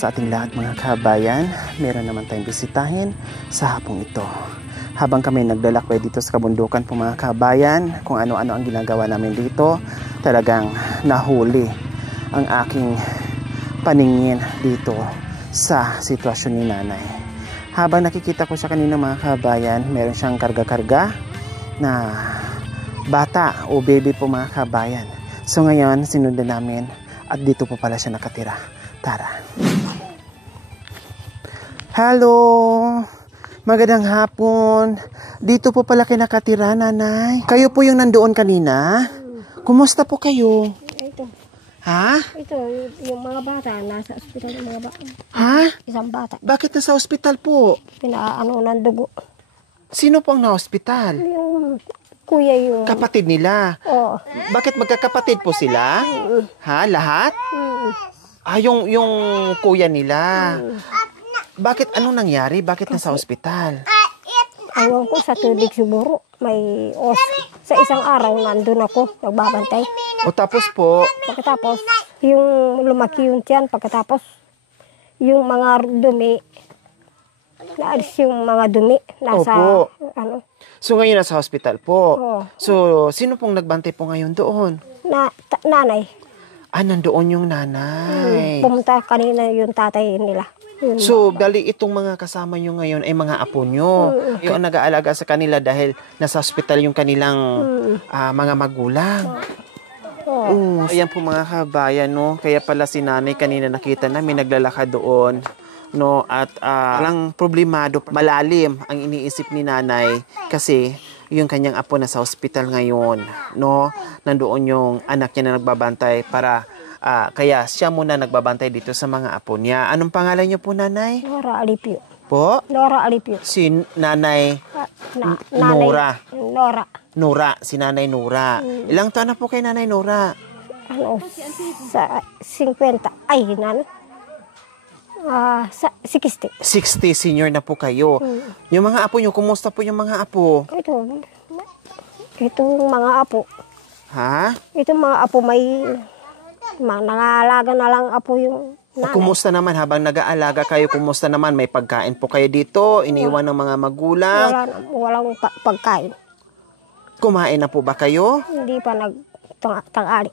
sa ating lahat mga kabayan. Meron naman tayong bisitahin sa hapong ito. Habang kami naglalakbay dito sa kabundukan po mga kabayan, kung ano-ano ang ginagawa namin dito, talagang nahuli ang aking paningin dito sa sitwasyon ni nanay. Habang nakikita ko siya kanina mga kabayan, meron siyang karga-karga na bata o baby po mga kabayan. So ngayon, sinundan namin at dito po pala siya nakatira. Tara. Hello! Magandang hapon. Dito po pala kayo nakatira, nanay. Kayo po yung nandoon kanina? Kumusta po kayo? Ito. Ha? Ito, yung mga bata, nasa ospital yung mga bata. Ha? Isang bata. Bakit nasa ospital po? Pinaano ng dugo. Sino po ang na-ospital? Yung kuya yung... Kapatid nila. Oo. Bakit magkakapatid po sila? Ha? Lahat? Yung kuya nila. Bakit? Anong nangyari? Bakit nasa ospital? Ayaw ko sa tubig siguro. May sa isang araw nandun ako, nagbabantay. O tapos po? Pagkatapos, yung lumaki yung tiyan, pagkatapos, yung mga dumi, naalis yung mga dumi, nasa, Opo. ano. So ngayon nasa hospital po. Oo. So sino pong nagbantay po ngayon doon? Nanay. Nandoon yung nanay. Pumunta kanina yung tatay nila. So, bali itong mga kasama nyo ngayon ay mga apo nyo. Yung nag-aalaga sa kanila dahil nasa hospital yung kanilang mga magulang. Ayan po mga kabayan, no? Kaya pala si nanay kanina nakita namin naglalakad doon. No? At lang problemado, malalim ang iniisip ni nanay kasi yung kanyang apo na sa hospital ngayon. No? Nandoon yung anak niya na nagbabantay para... kaya siya muna nagbabantay dito sa mga apo niya. Anong pangalan niyo po, nanay? Nora Alipio. Po? Nora Alipio. Si nanay Nanay Nora. Nora. Nora, si nanay Nora. Ilang taon na po kay nanay Nora? Ano, sa 50. Ay, sa 60. 60, senior na po kayo. Yung mga apo niyo, kumusta po yung mga apo? Itong mga apo. Ha? Itong mga apo may... Nangaalaga na lang apo yung nanay. Kumusta naman habang nag-aalaga kayo? Kumusta naman? May pagkain po kayo dito? Iniwan ng mga magulang? Walang pagkain. Kumain na po ba kayo? Hindi pa nagtangali.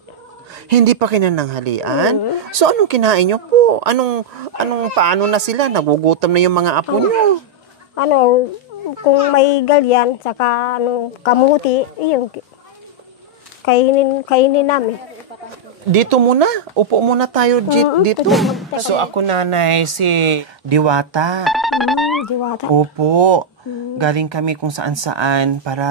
Hindi pa kinananghalian? So anong kinain nyo po? Paano na sila? Nagugutom na yung mga apo nyo? Kung may galyan, saka kamuti, yung kainin namin. Dito muna. Upo muna tayo dito. So ako nanay si Diwata. Diwata. Opo. Galing kami kung saan-saan para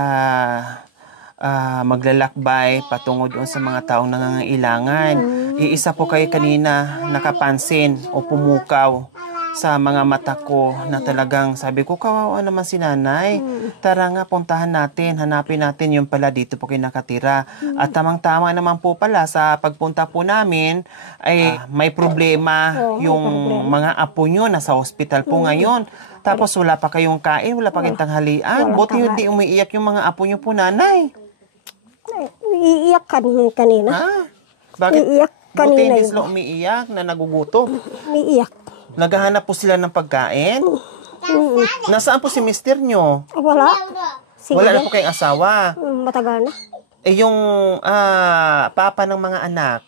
maglalakbay patungo doon sa mga taong nangangailangan. Iisa po kayo kanina nakapansin o pumukaw sa mga mata ko na talagang sabi ko, kawawa naman si nanay. Tara nga, puntahan natin, hanapin natin yung pala dito po kayo nakatira. At tamang-tama naman po pala sa pagpunta po namin ay may problema yung mga apo nyo nasa hospital po ngayon. Tapos wala pa kayong kain, wala pa kayong tanghalian. Buti hindi umiiyak yung mga apo nyo po, nanay. Iiyak kanina. Ha? Bakit? Iiyak Buti kanina hindi sila umiiyak na nagugutom. Iiyak. Naghahanap po sila ng pagkain? Nasaan po si mister nyo? Wala. Wala na po kayong asawa? Matagal na. Yung papa ng mga anak?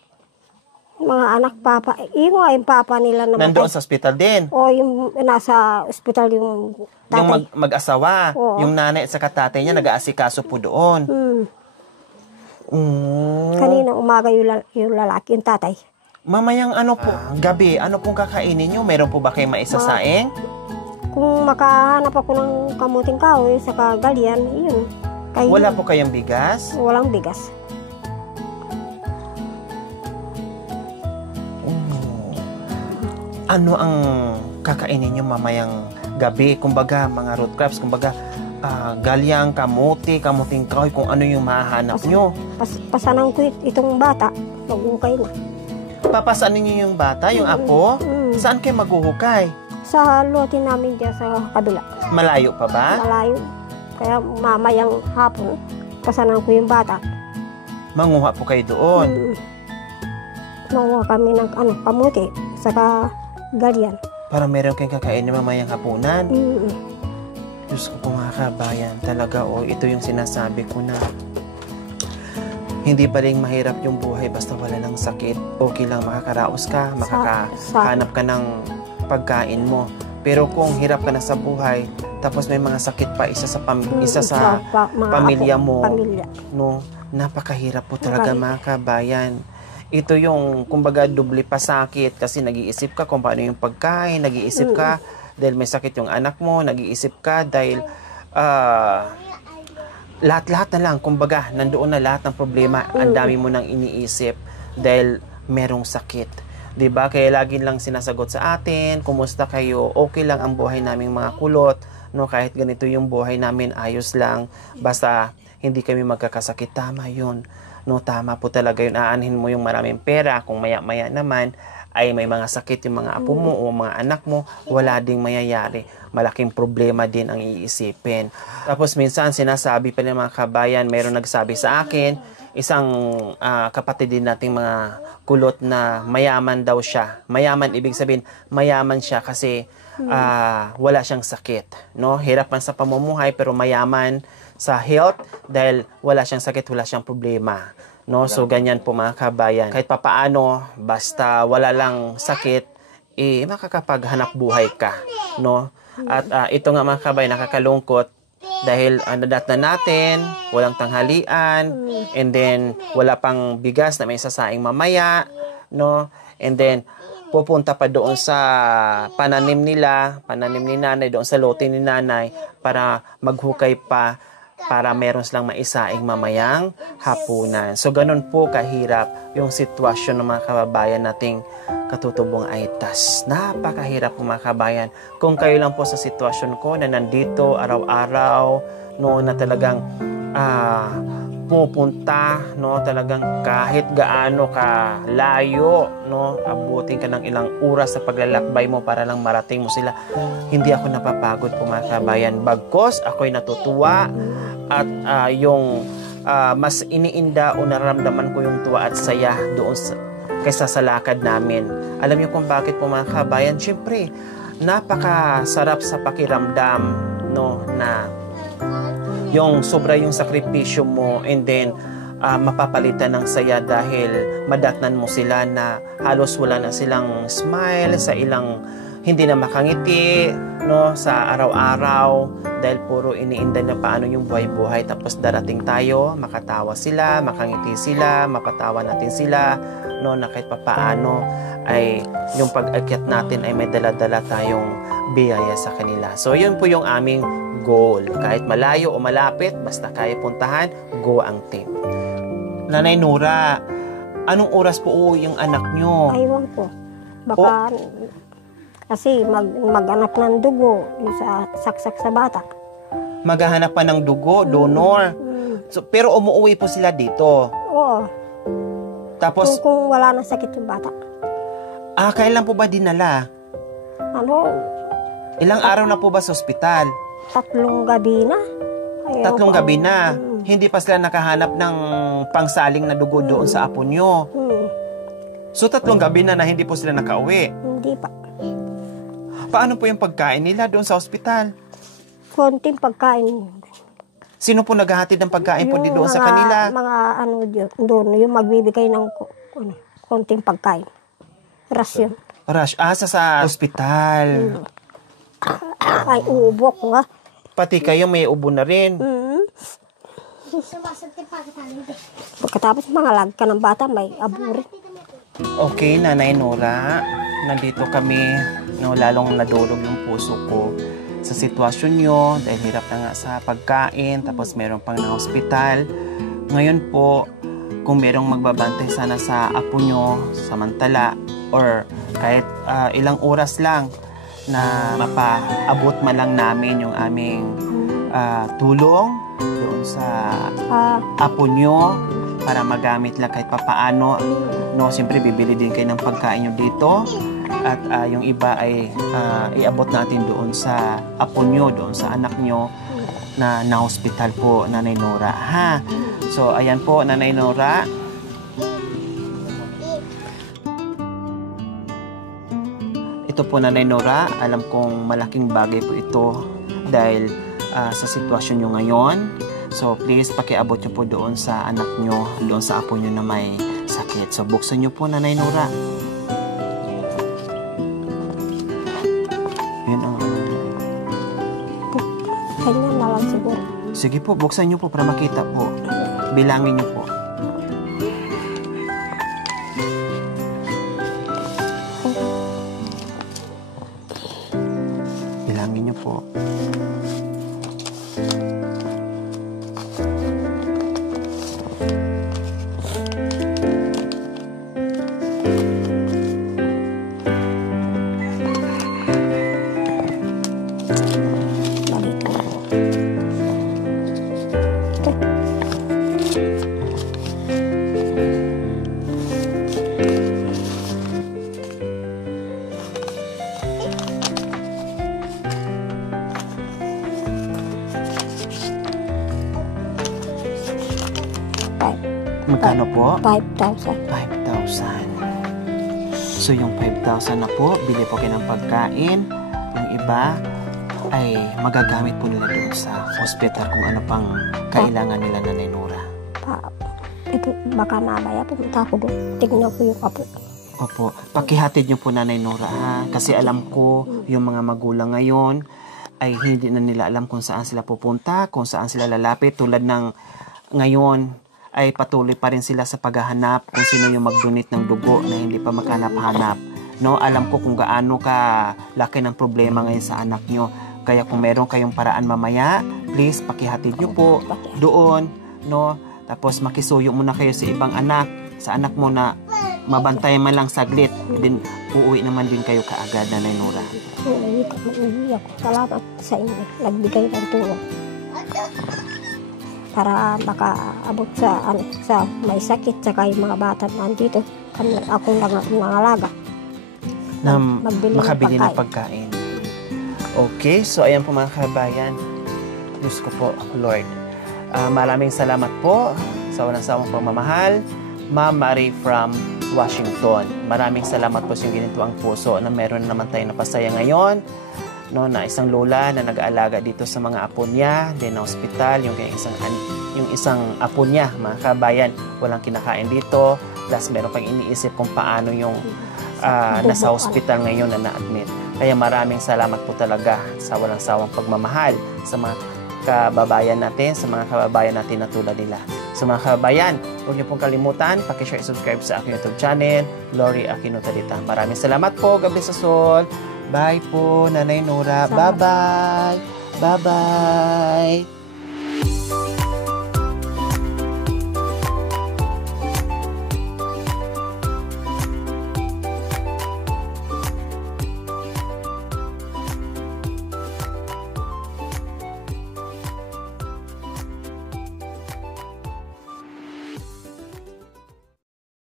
Mga anak, papa. Yung papa nila naman. Nandoon sa ospital din? O yung nasa ospital yung tatay. Yung mag-asawa? Yung nanay at saka tatay niya nag-aasikaso po doon? Kanina umaga yung lalaki, yung tatay. Mamayang gabi, ano pong kakainin nyo? Meron po ba kayong maisasaing? Kung makahanap ako ng kamuting kahoy sa kagalian, yun. Wala po kayong bigas? Walang bigas. Ano ang kakainin nyo mamayang gabi? Kumbaga, mga root crops, kumbaga, galyang, kamuting kahoy, kung ano yung mahahanap nyo. Pasanan ko itong bata, mag-ukay na. Papasanin niyo yung bata, yung apo? Saan kayo maghuhukay? Sa lote namin dyan sa kabila. Malayo pa ba? Malayo. Kaya mamayang hapon, pasanan ko yung bata. Manguha po kayo doon? Manguha kami ng kamuti, saka Ganyan. Para meron kayong kakainin mamayang hapunan. Mm. Diyos ko po mga kabayan, talaga ito yung sinasabi ko na hindi pa rin mahirap yung buhay basta wala ng sakit. Okay lang, makakaraos ka, makakahanap ka ng pagkain mo. Pero kung hirap ka na sa buhay, tapos may mga sakit pa isa sa pamilya mo, no, napakahirap po talaga mga kabayan. Ito yung, kumbaga, dubli pa sakit kasi nag-iisip ka kung paano yung pagkain, nag-iisip ka dahil may sakit yung anak mo, nag-iisip ka dahil lahat-lahat na lang, kumbaga, nandoon na lahat ng problema, ang dami mo nang iniisip dahil merong sakit. 'Di ba? Kaya lagi lang sinasagot sa atin, kumusta kayo? Okay lang ang buhay naming mga kulot, no, kahit ganito yung buhay namin, ayos lang, basta hindi kami magkakasakit. Tama 'yun. No, tama po talaga 'yun. Aanhin mo yung maraming pera kung maya-maya naman ay may mga sakit yung mga apo mo o mga anak mo, wala ding mayayari. Malaking problema din ang iisipin. Tapos minsan sinasabi pa ng mga kabayan, mayroong nagsabi sa akin, isang kapatid din nating mga kulot na mayaman daw siya. Mayaman, ibig sabihin, mayaman siya kasi wala siyang sakit. No? Hirap man sa pamumuhay pero mayaman sa health dahil wala siyang sakit, wala siyang problema. No, so ganyan po mga kabayan. Kahit papaano, basta wala lang sakit, makakapaghanap buhay ka, no? At ito nga mga kabayan, nakakalungkot dahil nadat na natin, walang tanghalian, and then wala pang bigas na may sasaing mamaya, no? And then pupunta pa doon sa pananim ni nanay, doon sa lote ni nanay para maghukay pa para meron silang maisaing mamayang hapunan. So, ganun po kahirap yung sitwasyon ng mga kababayan nating katutubong Aitas. Napakahirap po mga kababayan. Kung kayo lang po sa sitwasyon ko na nandito araw-araw, no, na talagang pupunta, no, talagang kahit gaano ka layo, no, abutin ka ng ilang oras sa paglalakbay mo para lang marating mo sila. Hindi ako napapagod po mga kabayan. Bagkos ako'y natutuwa at yung mas iniinda o nararamdaman ko yung tuwa at saya doon kaysa sa lakad namin. Alam niyo kung bakit po mga kabayan? Siyempre, napakasarap sa pakiramdam, no, na yung sobra yung sakripisyo mo and then mapapalitan ng saya dahil madatnan mo sila na halos wala na silang smile sa ilang hindi na makangiti, no, sa araw-araw dahil puro iniinda na paano yung buhay-buhay, tapos darating tayo, makatawa sila, makangiti sila, mapatawa natin sila, no, na kahit papaano ay yung pag-akyat natin ay may dala-dala tayong biyaya sa kanila. So yun po yung aming goal. Kahit malayo o malapit, basta kaya puntahan, go ang team. Nanay Nora, anong oras po yung anak nyo? Aywan po. Baka kasi mag-anak ng dugo yung sa saksak sa bata. Maghahanap pa ng dugo, donor. So, pero umuwi po sila dito? Oo. Tapos, kung wala nang sakit yung bata. Kailan po ba dinala? Ilang araw na po ba sa ospital? 3 gabi na. Ayaw 3 gabi na. Hindi pa sila nakahanap ng pangsaling na dugo doon sa apo nyo. So 3 gabi na hindi po sila nakauwi? Hindi pa. Paano po yung pagkain nila doon sa ospital? Konting pagkain. Sino po naghahatid ng pagkain po doon sa kanila? Mga doon, yung magbibigay ng konting pagkain. Rasyon. Sa ospital. Ay, ubok nga. Pati kayo may ubo na rin. Pagkatapos mga lagka ng bata, may aburi. Okay, Nanay Nora. Nandito kami. No, lalong nadulog yung puso ko sa sitwasyon nyo dahil hirap na nga sa pagkain, tapos meron pang na hospital. Ngayon po, kung merong magbabantay sana sa apo nyo samantala or kahit ilang oras lang na mapaabot man lang namin yung aming tulong doon sa apo nyo para magamit lang kahit papaano. No, siyempre bibili din kayo ng pagkain nyo dito at yung iba ay iabot natin doon sa apo nyo, doon sa anak nyo na na-hospital po, Nanay Nora. Ha? So, ayan po, Nanay Nora. Ito ito po Nanay Nora, alam kong malaking bagay po ito dahil sa sitwasyon nyo ngayon. So please pakiabot nyo po doon sa anak nyo, doon sa apo nyo na may sakit. So buksan nyo po Nanay Nora. Yun ang Ganyan na lang siguro. sige po, buksan nyo po para makita po. Bilangin nyo po. Bilangin nyo po. Malito. Magkano po? 5,000. 5,000. So yung 5,000 na po, bili po kayo ng pagkain. Yung iba ay magagamit po nila doon sa hospital kung ano pang kailangan nila Nanay Nora. Ito, baka mamaya pumunta ako doon. Tignan ko yung apo. Opo, pakihatid niyo po Nanay Nora ha? Kasi alam ko yung mga magulang ngayon ay hindi na nila alam kung saan sila pupunta, kung saan sila lalapit. Tulad ng ngayon ay patuloy pa rin sila sa paghahanap kung sino yung mag-donate ng dugo na hindi pa makahanap-hanap. No, alam ko kung gaano ka laki ng problema ngayon sa anak nyo. Kaya kung meron kayong paraan mamaya, please pakihatid nyo po doon, no? Tapos makisuyo muna kayo sa ibang anak, sa anak mo na mabantay man lang saglit. Then uuwi naman din kayo kaagad Nanay Nora. Uuwi ako. Salamat sa inyo. Nagbigay ng tulong. Para makaabot sa may sakit saka yung mga bata nandito. Ako lang nangalaga. Na makabili ng pagkain. Okay, so ayan po mga kabayan. Diyos ko po, Lord. Maraming salamat po sa walang sawang pagmamahal. Ma'am Marie from Washington. Maraming salamat po sa inyong ginituang puso na meron naman tayong napasaya ngayon. No, na isang lola na nag-aalaga dito sa mga apo niya, din na ospital, yung isang apo niya, mga kabayan, walang kinakain dito, plus meron pang iniisip kung paano yung nasa hospital ngayon na na-admit. Kaya maraming salamat po talaga sa walang sawang pagmamahal sa mga kababayan natin, sa mga kababayan natin na tulad nila. Sa mga kababayan, huwag niyo pong kalimutan, pakishare, subscribe sa aking YouTube channel, Lori Aquino Talita. Maraming salamat po, Gabi sa Sol. Bye po, Nanay Nora. Bye-bye. Bye-bye.